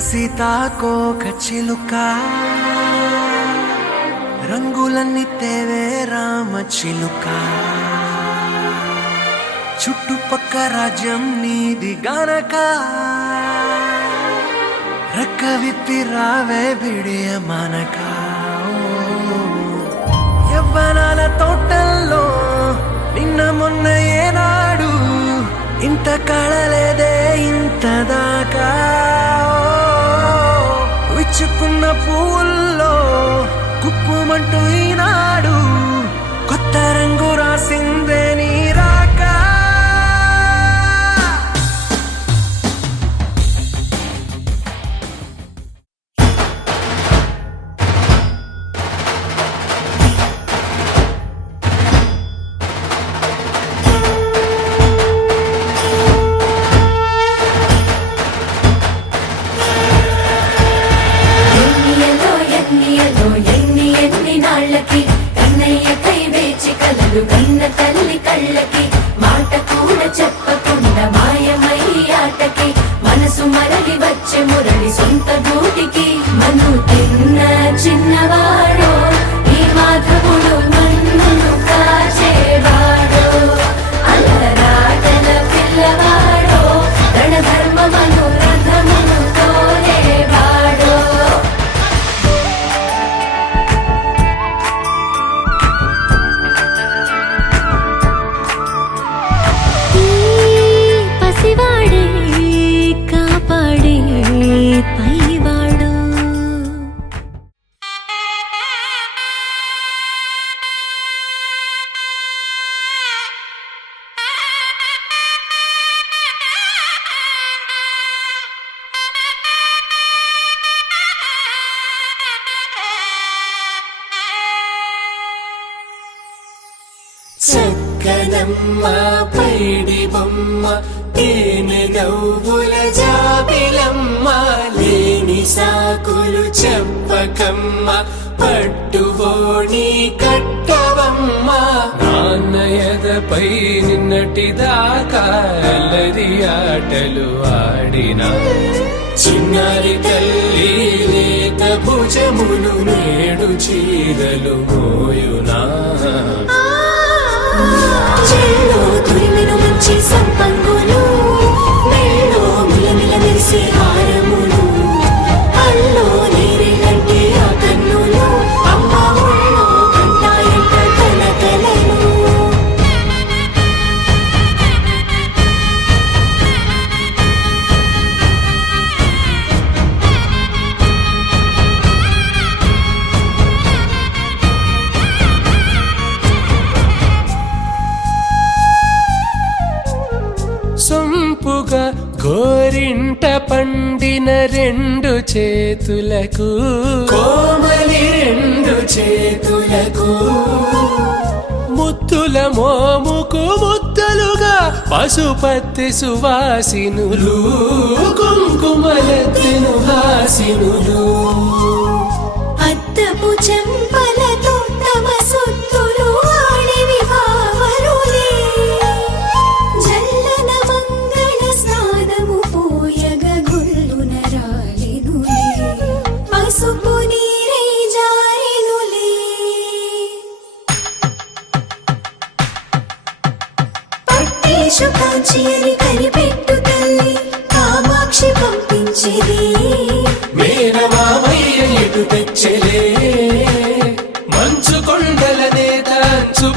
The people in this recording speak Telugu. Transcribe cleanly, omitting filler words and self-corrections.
సీతాకోక చిలుక రంగులన్నీ తేవే రామ చిలుక చుట్టుపక్క రాజ్యం నీది గనక రెక్క విప్పి రావే బిడియ మనక యవ్వనాల తోటల్లో నిన్న మొన్న ఏనాడు ఇంత కళలేదే ఇంత దాకా విచ్చుకున్న పూల్లో కుప్పుమంటూ ఈనాడు కొత్త రంగు రాసిందే నీ రాక కన్న తల్లి కళ్ళకి మాట కూడా చెప్పకుండా మాయమయ్యాటకి మనసు మరలి వచ్చే మురళి సొంత గూటికి మను తిన్న చిన్నవాడో ఈ మాధవుడు నన్ను కాచేవాడో అల్లరాటల పిల్లవాడో రణధర్మమను రథమును తోలేవాడో చక్కనమ్మ పైడి బొమ్మ తేనె నవ్వుల జాబిలమ్మ లేని సాకులు చెప్పకమ్మ పట్టువోణి కట్టవమ్మ నాన్నయదపై నిన్నటిదాకా అల్లరి ఆటలు ఆడినా చిన్నారి తల్లి లేత భుజములు నేడు చీరలు మోయునా చెల్లో తురిమిన మంచి సంపంగులు మెళ్ళో మిలమిల మెరిసే హారములు అల్లో నీరేనంటే ఆ కన్నులు అమ్మ ఒళ్ళో కంటాయంట కలకలను సొంపుగా గోరింట పండిన రెండు చేతులకు కోమలి రెండు చేతులకు ముద్దుల మోముకు ముద్దలుగా పశుపతి సువాసినులు కుంకుమలెత్తిను హాసినులు అద్దపు చెంపలతో తమ సొత్తులు ఆడివి భావరులే జల్లన మంగళ స్నానము పోయగ గుల్లున రాలినులే పసుపు నీరై జారినులే పట్టేషు కాంచి అని కనిపెట్టు తల్లి కామాక్షి పంపించేది మేనమామయ్య ఎటు తెచ్చలే మంచు కొండల నేత అంచు